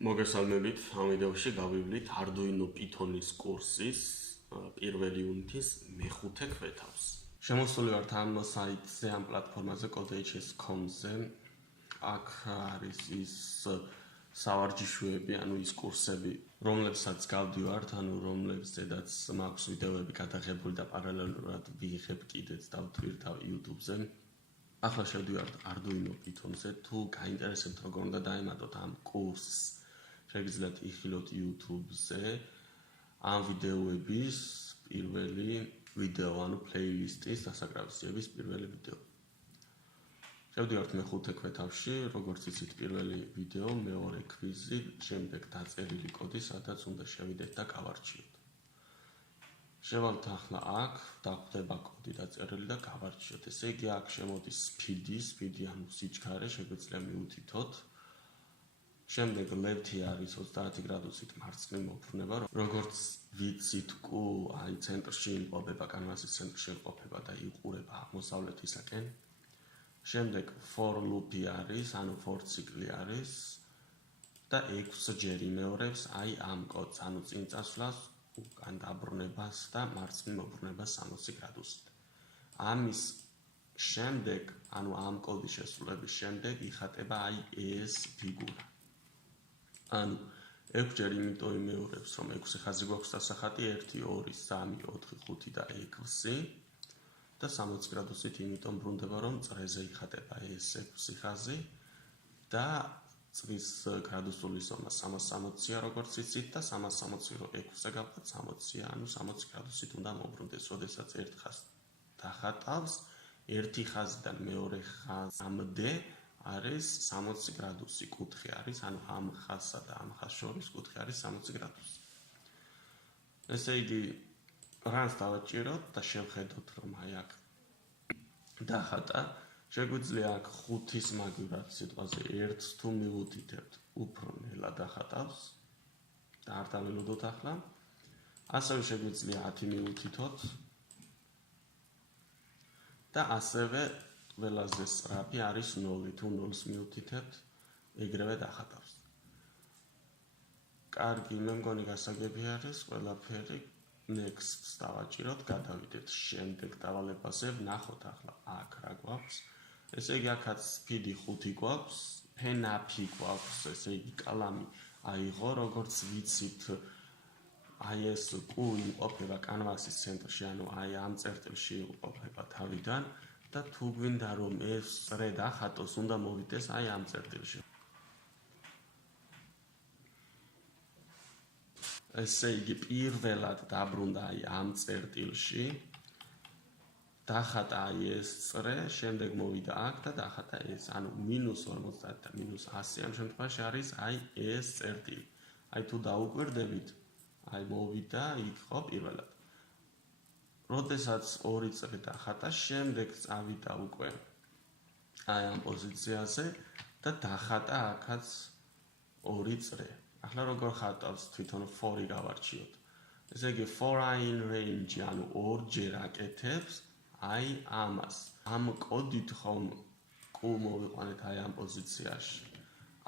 მოგესალმებით, ამ ვიდეოში გავივლით Arduino Python-ის კურსის პირველი უნიტის მეხუთე ქვეთავს. შემოსული ვართ ამ საიტზე, ამ პლატფორმაზე codehs.com-ზე. აქ არის ის სავარჯიშოები, ის კურსები, რომლებსაც გავდივართ, რომლებზედაც მაქვს ვიდეოები გადაღებული და პარალელურად ვიღებ კიდეც დავთვირთავ YouTube-ზე. ახლა შევდივართ Arduino Python-ზე. თუ გაინტერესებთ როგორ უნდა დაემატოთ ამ კურსს, შეგიძლიათ იხილოთ YouTube-ზე ამ ვიდეოების პირველი ვიდეო, პლეილისტის დასაკრავისების პირველი ვიდეო. შევდივართ მეხუთე ქვეთავში, როგორც იცით, პირველი ვიდეო, მეორე კვიზი, შემდეგ დაწერილი კოდი, სადაც უნდა შევიდეთ და გავარჩიოთ. შევალთ ახლა აქ, დაგვხვდება კოდი დაწერილი და გავარჩიოთ. ესე იგი, აქ შემოდის speed, სიჩქარე, შეგვიძლია მივუთითოთ. შემდეგ left-ი არის 30 გრადუსით მარცხნივ მოფრნება, როგორც ვიცით, ცენტრში იმყოფება, კანვასის ცენტრში იმყოფება და იყურება აღმოსავლეთისაკენ. შემდეგ for loop-ი არის, for ციკლი არის და 6 ჯერ იმეორებს ამ კოდს, წინ წასვლას, უკან დაბრუნებას და მარცხნივ მობრუნებას 60 გრადუსით. ამის შემდეგ, ამ კოდის შესრულების შემდეგ იხატება ეს ფიგურა. 6 ჯერ იმიტომ იმეორებს, რომ 6 ხაზი გვაქვს დასახატი, 1, 2, 3, 4, 5 და 6 და 60 გრადუსით იმიტომ ბრუნდება, რომ წრეზე იხატება ეს 6 ხაზი და წრის გრადუსული ზომა 360-ია, როგორც იცით და 360-ი რო 6-ზე გავხდეთ 60-ია, 60 გრადუსით უნდა მოbrunდეს, როდესაც ერთ ხაზს დახატავს, ერთი ხაზიდან მეორე ხაზამდე არის 60 გრადუსი კუთხე არის, ამ ხაზსა და ამ ხაზს შორის კუთხე არის 60 გრადუსი. ესე იგი, რანს დავაჭიროთ და შევხედოთ, რომ აქ დახატა, შეგვიძლია აქ 5-ის მაგივრად სიტყვაზე 1-ს თუ მივუთითებთ, უფრო ნელა დახატავს და არ დაველოდოთ ახლა. ასევე შეგვიძლია 10 მივუთითოთ და ასევე ყველაზე სწრაფი არის 0, თუ 0-ს მივუთითებთ, ეგრევე დახატავს. კარგი, მე მგონი გასაგები არის ყველაფერი. Next-ს დავაჭიროთ, გადავიდეთ შემდეგ დავალებაზე, ვნახოთ ახლა აქ რა გვაქვს. ესე იგი, აქაც speed-ი 5 გვაქვს, pen-up-ი გვაქვს, ესე იგი, კალამი აიღო, როგორც ვიცით, ეს იმყოფება კანვასის ცენტრში, ამ წერტილში იმყოფება თავიდან და თუ გვინდა რომ ეს წრე დახატოს, უნდა მოვიდეს ამ წერტილში. ესე იგი, პირველად დაბრუნდა ამ წერტილში, დახატა ეს წრე, შემდეგ მოვიდა აქ და დახატა ეს, -50 და -100 ამ შემთხვევაში არის ეს წერტილი. თუ დაუკვირდებით, მოვიდა იქ ხო პირველად. როდესაც ორი წრე დახატა, შემდეგ წავიდა უკვე ამ პოზიციაზე და დახატა აქაც ორი წრე. ახლა როგორ ხატავს თვითონ for-ი გავარჩიოთ. ესე იგი, for in range, ორჯერ აკეთებს ამას. ამ კოდით ხომ მოვიყვანეთ ამ პოზიციაში.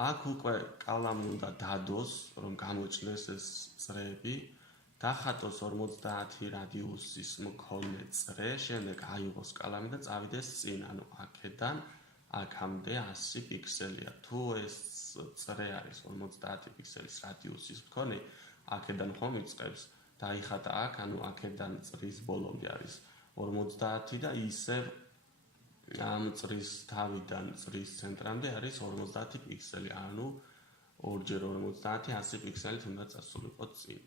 აქ უკვე კალამი უნდა დადოს, რომ გამოჩნდეს ეს წრეები. დახატოს 50 რადიუსის მქონე წრე, შემდეგ აიღოს კალამი და წავიდეს წინ, აქედან აქამდე 100 პიქსელია. თუ ეს წრე არის 50 პიქსელის რადიუსის მქონე, აქედან ხომ იწყებს, დაიხატა აქ, აქედან წრის ბოლომდე არის 50 და ისევ ამ წრის თავიდან წრის ცენტრამდე არის 50 პიქსელი, ორჯერ 50, 100 პიქსელით უნდა წასულიყო წინ.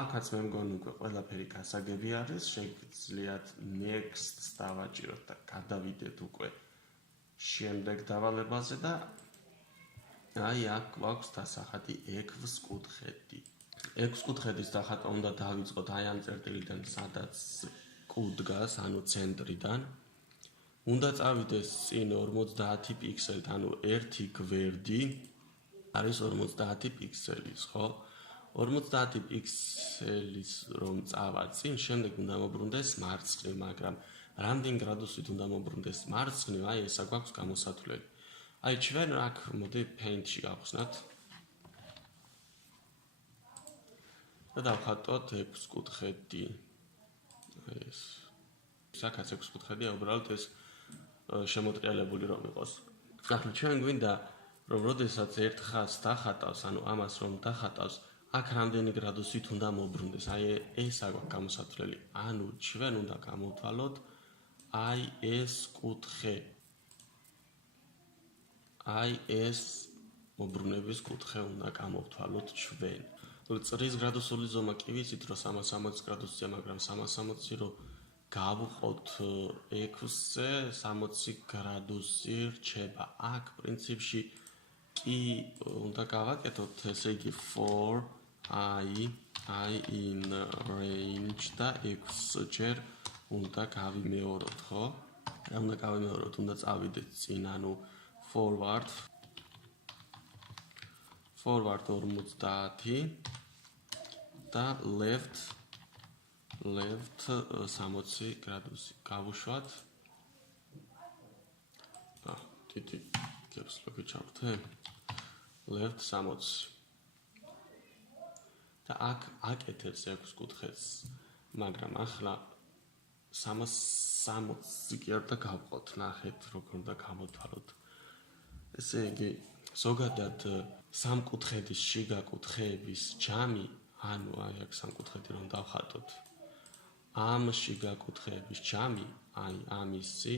აქაც მე მგონი უკვე ყველაფერი გასაგები არის, შეგიძლიათ next-ს დავაჭიროთ და გადავიდეთ უკვე შემდეგ დავალებაზე და აქ გვაქვს დასახატი 6 კუთხედი. 6 კუთხედის დახატვა უნდა დავიწყოთ ამ წერტილიდან, სადაც კუ დგას, ცენტრიდან. უნდა წავიდეს წინ 50 პიქსელით, ერთი გვერდი არის 50 პიქსელის, ხო? 50 პიქსელის რომ წავა წინ, შემდეგ უნდა მოbrunდეს მარცხნივ, მაგრამ რამდენ გრადუსით უნდა მოbrunდეს მარცხნივ, ესა გვაქვს გამოსათვლელი. ჩვენ აქ მოდი paint-ში გავხსნათ. და დავხატოთ 6 კუთხედი. ეს საკაც 6 კუთხედია, უბრალოდ ეს შემოტრიალებული რომ იყოს. ახლა ჩვენ გვინდა რომ როდესაც ერთ ხაზს დახატავს, ანუ ამას რომ დახატავს, აქ რამდენი გრადუსით უნდა მოbrunდეს. აი ეს აქვს გამოსათვლელი. ანუ ჩვენ უნდა გამოვთვალოთ აი ეს კუთხე. აი ეს მოbrunების კუთხე უნდა გამოვთვალოთ ჩვენ. წრის გრადუსული ზომა კი ვიცით რომ 360 გრადუსია, მაგრამ 360 რომ გავუყოთ 6-ზე 60 გრადუსი რჩება. აქ პრინციპში კი უნდა გავაკეთოთ, ესე იგი 4i in range და 6 ჯერ უნდა გავიმეოროთ, ხო? რა უნდა გავიმეოროთ? უნდა წავიდეთ წინ, ანუ forward 50 და left 60 გრადუსი. გავუშვათ. დიდი caps-lock-ი ჩავრთე. left 60. და აქ აკეთებს 6 კუთხედს, მაგრამ ახლა 360 კი არ და გავყოთ, ნახეთ როგორ უნდა გამოვთვალოთ. ესე იგი, ზოგადად სამკუთხედის შიგა კუთხეების ჯამი, ანუ აი აქ სამკუთხედი რომ დავხატოთ, ამ შიგა კუთხეების ჯამი, აი ამისი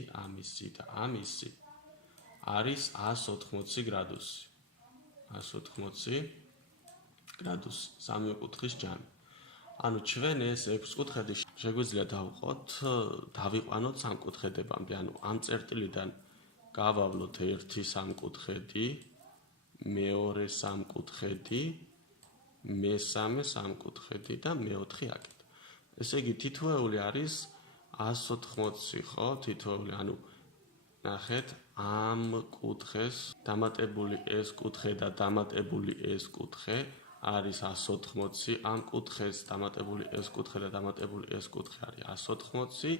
და ამისი არის 180 გრადუსი. 180 გრადუსი, სამი კუთხის ჯამი. ანუ ჩვენ ეს 6 კუთხედი შეგვიძლია დავიყვანოთ სამკუთხედებამდე, ანუ ამ წერტილიდან გავავლოთ ერთი სამკუთხედი, მეორე სამკუთხედი, მესამე სამკუთხედი და მეოთხე აქეთ. ესე იგი თითოეული არის 180, ხო? თითოეული, ანუ ნახეთ, ამ კუთხეს დამატებული ეს კუთხე და დამატებული ეს კუთხე არის 180, ამ კუთხეს დამატებული ეს კუთხე და დამატებული ეს კუთხე არის 180,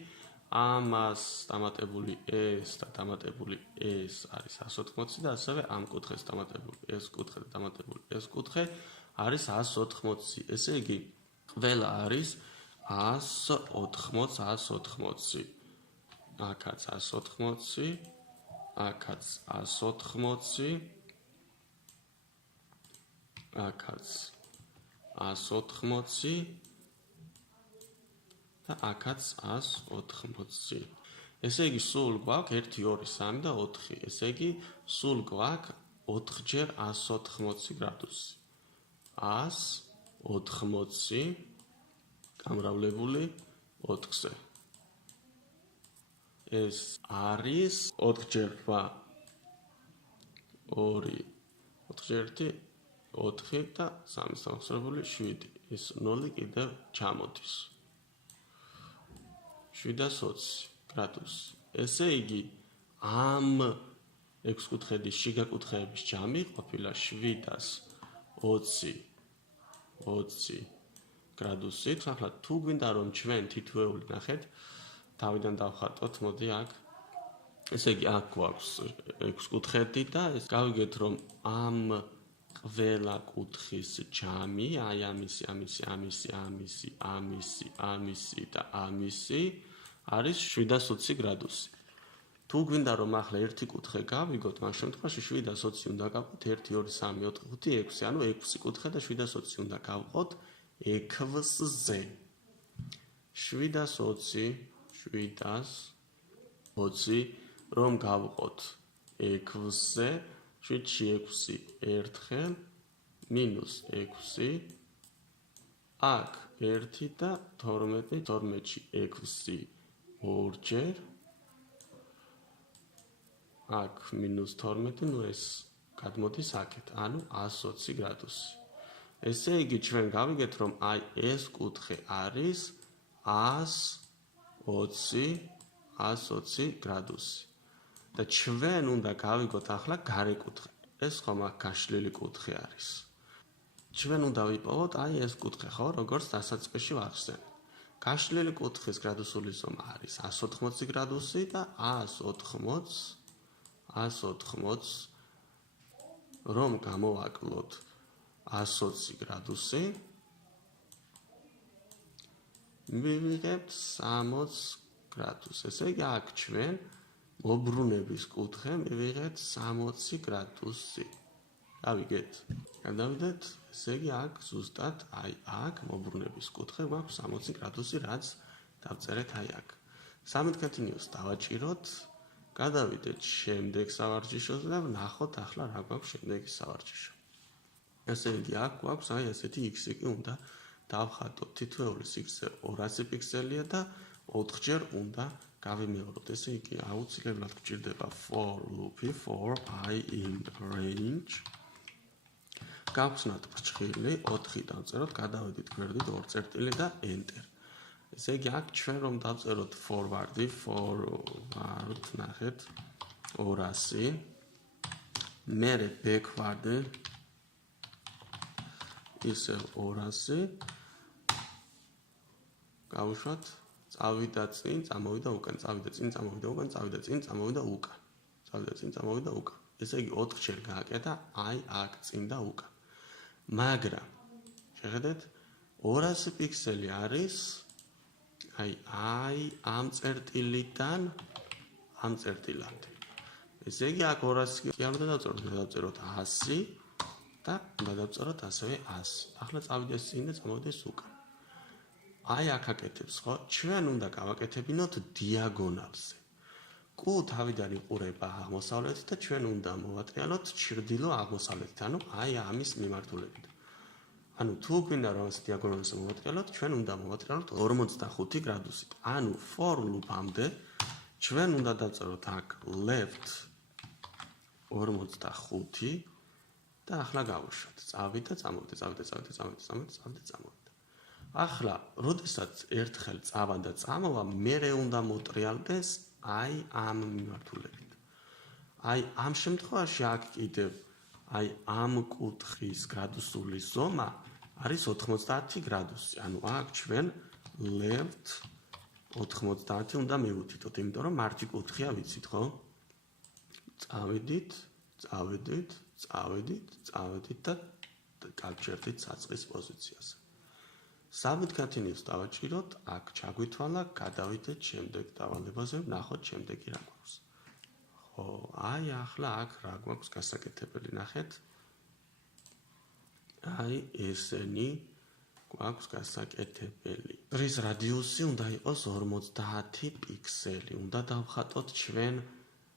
ამას დამატებული ეს და დამატებული ეს არის 180 და ასევე ამ კუთხეს დამატებული ეს კუთხე და დამატებული ეს კუთხე არის 180. ესე იგი, ყველა არის 180. აქაც 180, აქაც 180, აქაც 180 და აქაც 180. ესე იგი, სულ გვაქვს 1, 2, 3 და 4. ესე იგი, სულ გვაქვს 4 ჯერ 180 გრადუსი. 180 გამრავლებული 4-ზე. ეს არის 4 ჯერ 8, 2, 4 ჯერ 1, 4 და 3 დამხსრებული 7. ეს 0 კიდევ ჩამოდის. 720 გრადუსი. ესე იგი, ამ 6 კუთხედის შიგა კუთხეების ჯამი ყოფილა 720 გრადუსით. ახლა თუ გვინდა რომ ჩვენ თითოეული ნახეთ, თავიდან დავხატოთ, მოდი აქ. ესე იგი, აქ გვაქვს 6 კუთხედი და ეს გავიგეთ რომ ამ ყველა კუთხის ჯამი, აი ამისი და ამისი არის 720 გრადუსი. თუ გვინდა რომ ახლა ერთი კუთხე გავიგოთ, ამ შემთხვევაში 720 უნდა გავყოთ 1, 2, 3, 4, 5, 6, ანუ 6 კუთხე და 720 უნდა გავყოთ 6-ზე. 720 რომ გავყოთ 6-ზე, 7-6 ერთხელ მინუს 6, აქ 1 და 12, 12-ში 6 ორჯერ, აქ მინუს 12, ნუ ეს გადმოდის აქეთ, ანუ 120 გრადუსი. ესე იგი, ჩვენ გავიგეთ, რომ აი ეს კუთხე არის 120 გრადუსი. და ჩვენ უნდა გავიგოთ ახლა გარე კუთხე. ეს ხომ აქ გაშლილი კუთხე არის. ჩვენ უნდა ვიპოვოთ აი ეს კუთხე, ხო, როგორც დასაწყისში ვახსენე. გაშლილი კუთხის გრადუსული ზომა არის 180 გრადუსი და 180 რომ გამოვაკლოთ 120 გრადუსი, მივიღებთ 60 გრადუსს. ესე იგი აქ ჩვენ მობრუნების კუთხე მივიღეთ 60 გრადუსი. გავიგეთ? გადავიდეთ, ესე იგი აქ ზუსტად აქ მობრუნების კუთხე გვაქვს 60 გრადუსი, რაც დავწერეთ აქ. 13 დავაჭიროთ, გადავიდეთ შემდეგ სავარჯიშოზე და ვნახოთ ახლა რა გვაქვს შემდეგი სავარჯიშო. ესე იგი აქ გვაქვს ესეთი x-ი უნდა დავხატოთ. თითოეული x-ზე 200 პიქსელია და 4-ჯერ უნდა გავიმეოროთ. ესე იგი აუცილებლად გვჭირდება for loop-ი for I in range. გავხსნათ ფრჩხილი 4 დავწეროთ, გადავედით გვერდით 2 წერტილი და enter. ესე იგი აქ ჩვენ რომ დავწეროთ forward-ი, forward ნახეთ 200. მერე backward-ი ისე 200. გავუშვათ, წავიდა წინ, წამოვიდა უკან, წავიდა წინ, წამოვიდა უკან, წავიდა წინ, წამოვიდა უკან. წავიდა წინ, წამოვიდა უკან. ესე იგი 4-ჯერ გააკეთა აქ წინ და უკან. მაგრამ შეხედეთ 200 პიქსელი არის ამ წერტილიდან ამ წერტილამდე. ესე იგი აქ 200 კი არ უნდა დავწეროთ, უნდა დავწეროთ 100 და უნდა დავწეროთ ასევე 100. ახლა წავიდეს წინ და წამოვიდეს უკან. აქ აკეთებს, ხო? ჩვენ უნდა გავაკეთებინოთ დიაგონალზე. კუ თავიდან იყურება აღმოსავლეთით და ჩვენ უნდა მოვატრიალოთ ჩრდილო აღმოსავლეთით, ანუ ამის მიმართულებით. ანუ თუ გვინდა რომ ეს დიაგონალზე მოვატრიალოთ, ჩვენ უნდა მოვატრიალოთ 45 გრადუსით. ანუ for loop-ამდე ჩვენ უნდა დავწეროთ აქ left 45 და ახლა გავუშვათ. წავიდა, წამოვიდა, წავიდა, წავიდა, წამოვიდა, წამოვიდა, წავიდა, წამოვიდა. ახლა, როდესაც ერთხელ წავა და წამოვა, მერე უნდა მოტრიალდეს ამ მიმართულებით. ამ შემთხვევაში აქ კიდევ ამ კუთხის გრადუსული ზომა არის 90 გრადუსი. ანუ აქ ჩვენ left 90 უნდა მივუთითოთ, იმიტომ რომ მარტი კუთხეა ვიცით, ხო? წავედით, წავედით, წავედით, წავედით და გავჭერდით საწყის პოზიციაზე. 13 დავაჭიროთ, აქ ჩაგვითვალა, გადავიდეთ შემდეგ დავალებაზე, ვნახოთ შემდეგი რა გვაქვს. ხო, ახლა აქ რა გვაქვს გასაკეთებელი, ნახეთ. ესენი გვაქვს გასაკეთებელი. წრის რადიუსი უნდა იყოს 50 პიქსელი. უნდა დავხატოთ ჩვენ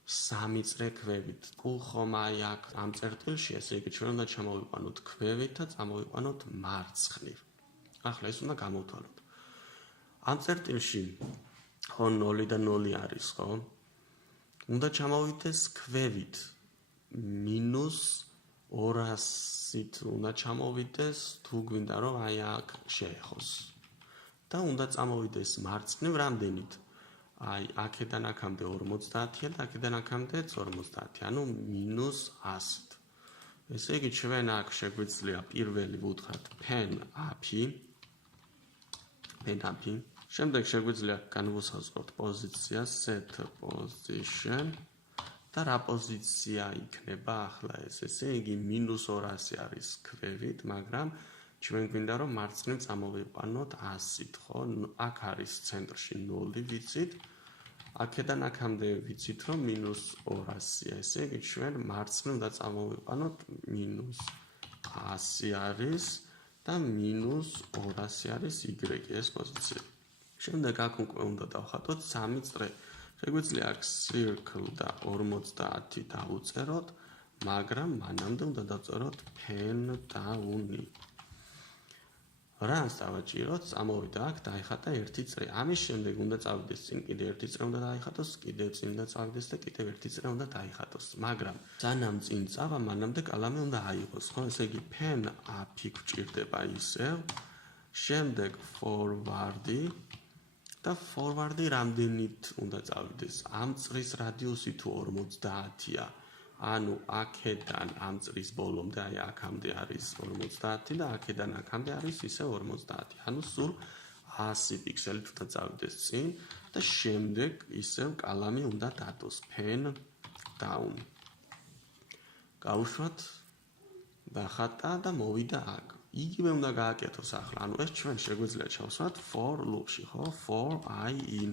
3 წრე ქვევით. კუ ხომ აქ ამ წერტილში, ესე იგი ჩვენ უნდა ჩამოვიყვანოთ ქვევით და წამოვიყვანოთ მარცხნივ. ახლა ეს უნდა გამოვთვალოთ. ამ წერტილში ხო 0 და 0 არის, ხო? უნდა ჩამოვიდეს ქვევით -200-ით უნდა ჩამოვიდეს, თუ გვინდა რომ აქ შეეხოს. და უნდა წამოვიდეს მარცხნივ რამდენით? აქედან აქამდე 50-ია და აქედან აქამდეც 50, ანუ -100-ით. ესე იგი ჩვენ აქ შეგვიძლია პირველი ვუთხრათ pen up-ი. შემდეგ შეგვიძლია განვუსაზღვროთ პოზიცია set position და რა პოზიცია იქნება ახლა ეს. ესე იგი -200 არის ქვევით, მაგრამ ჩვენ გვინდა რომ მარცხნივ წამოვიყვანოთ 100-ით, ხო? აქ არის ცენტრში 0 ვიცით. აქედან აქამდე ვიცით რომ -200-ია. ესე იგი ჩვენ მარცხნივ უნდა წამოვიყვანოთ -100 არის და -200 არის y ეს პოზიცია. შემდეგ აქ უკვე უნდა დავხატოთ 3 წრე. შეგვიძლია აქ circle და 50 დავუწეროთ, მაგრამ მანამდე უნდა დავწეროთ pen down-ი. რას დავაჭიროთ? წამოვიდა აქ, დაიხატა 1 წრე. ამის შემდეგ უნდა წავიდეს წინ, კიდე 1 წრე უნდა დაიხატოს, კიდევ წინ უნდა წავიდეს და კიდევ 1 წრე უნდა დაიხატოს. მაგრამ სანამ წინ წავა, მანამდე კალამი უნდა აიღოს, ხო? ესე იგი pen up-ი გვჭირდება ისევ. შემდეგ forward-ი და forward-ი რამდენით უნდა წავიდეს? ამ წრის რადიუსი თუ 50-ია, ანუ აქედან ამ წრის ბოლომდე, აქამდე არის 50 და აქედან აქამდე არის ისე 50. ანუ სულ 100 პიქსელით უნდა წავიდეს წინ და შემდეგ ისევ კალამი უნდა დადოს pen down. გავუშვათ, დახატა და მოვიდა აქ. იგივე უნდა გააკეთოს ახლა. ანუ ეს ჩვენ შეგვიძლია ჩავსვათ for loop-ში, ხო? For I in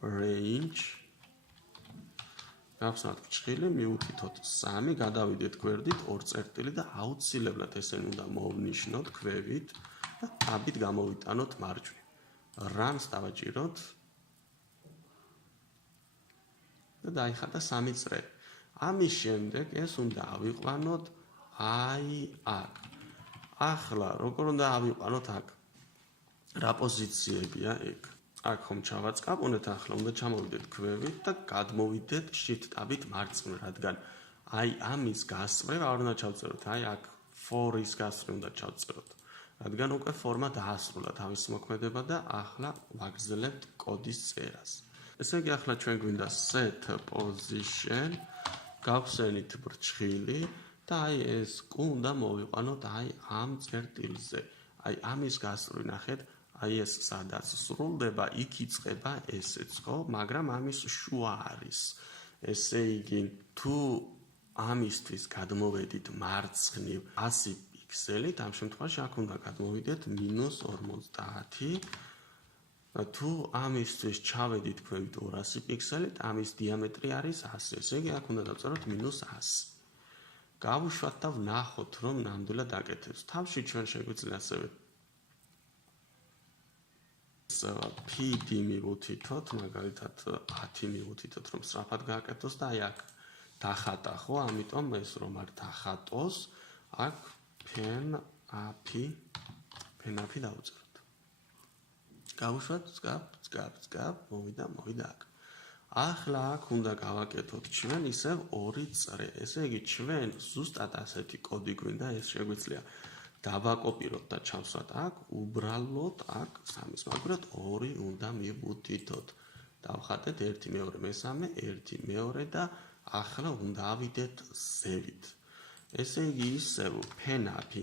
range გავხსნათ ფრჩხილი, მივუთითოთ 3, გადავიდეთ გვერდით 2 წერტილი და აუცილებლად ესენი უნდა მოვნიშნოთ ქვევით და აბით გამოვიტანოთ მარჯვნივ. Run-ს დავაჭიროთ და დაიხატა 3 წრე. ამის შემდეგ ეს უნდა ავიყვანოთ აი აქ. ახლა როგორ უნდა ავიყვანოთ აქ? რა პოზიციებია ეგ? აქ ხომ ჩავაწყაპონეთ, ახლა უნდა ჩამოვიდეთ ქვევით და გადმოვიდეთ shift-აბით მარცხნივ, რადგან აი ამის გასწრება არ უნდა ჩავწეროთ, აი აქ for-ის გასწრება უნდა ჩავწეროთ. რადგან უკვე ფორმა დაასრულა თავის მოქმედება და ახლა ვაგრძელებთ კოდის წერას. ესე იგი ახლა ჩვენ გვინდა set position, გავხსენით ბრჩხილი და აი ეს კუ უნდა მოვიყვანოთ აი ამ წერტილზე. აი ამის გასწრები ნახეთ, აი ეს სადაც სრულდება, იქ იწყება ესეც, ხო? მაგრამ ამის შუა არის. ესე იგი, თუ ამისთვის გადმოვედით მარცხნივ 100 პიქსელით, ამ შემთხვევაში აქ უნდა გადმოვიდეთ -50. თუ ამისთვის ჩავედით ქვევით 200 პიქსელით, ამის დიამეტრი არის 100. ესე იგი, აქ უნდა დავწეროთ -100. გავუშვათ და ვნახოთ, რომ ნამდვილად აკეთებს. თავში ჩვენ შეგვიძლია ასევე PD მივუთითოთ, მაგალითად 10 მივუთითოთ, რომ სწრაფად გააკეთოს და აი აქ დახატა, ხო? ამიტომ ეს რომ არ დახატოს, აქ pen-up დავუწეროთ. გავუშვათ, ზგაპ, მოვიდა აქ. ახლა აქ უნდა გავაკეთოთ ჩვენ ისევ 2 წრე. ესე იგი, ჩვენ ზუსტად ასეთი კოდი გვინდა, ეს შეგვიძლია დავაკოპიროთ და ჩავსვათ აქ, უბრალოდ აქ 3-ის მაგვრად 2 უნდა მივუთითოთ. დავხატეთ 1, 2, 3, 1, 2 და ახლა უნდა ავიდეთ ზევით. ესე იგი, ისევ pen-up.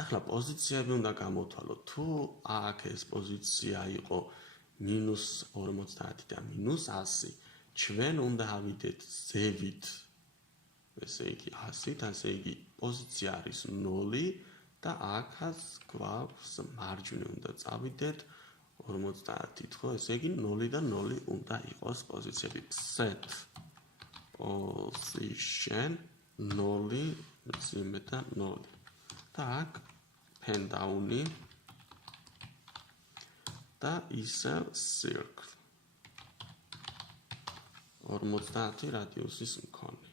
ახლა პოზიციები უნდა გამოვთვალოთ. თუ აქ ეს პოზიცია იყო -50 და -100, ჩვენ უნდა ავიდეთ ზევით. ესე იგი 100, ასე იგი პოზიცია არის 0 და აქაც გვაქვს მარჯვნივ უნდა წავიდეთ 50-ით, ხო? ესე იგი 0 და 0 უნდა იყოს პოზიციები. Set position 0 მძიმე და 0. და აქ pen down-ი და ისევ circle 50 რადიუსის მქონე.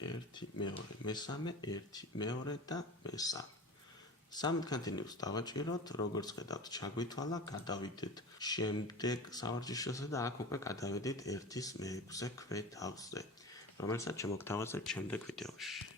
1, 2, 3, 1, 2 და 3. Submit continuous დავაჭიროთ, როგორც ხედავთ, ჩაგვითვალა, გადავიდეთ შემდეგ სავარჯიშოზე და აქ უკვე გადავედით 1-ის 6 ქვეთავზე, რომელსაც შემოგთავაზებთ შემდეგ ვიდეოში.